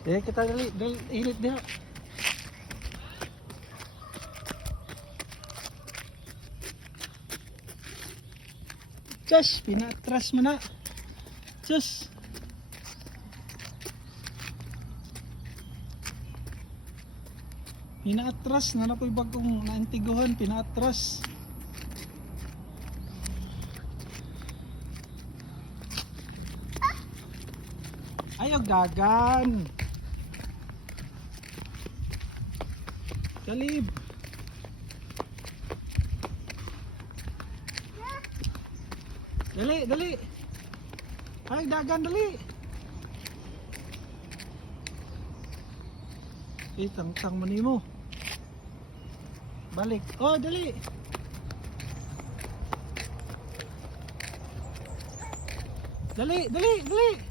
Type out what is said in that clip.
Kita dali, init diha. Cus, pinatras mo na. Cus. Pinatras na ko'y bagong naintiguhan, pinatras. Ayog dagan. Kalib. Dali, dali. Ay, dagan dali. Tang-tang mo nimo. Balik. Oh, dali. Dali, dali, dali.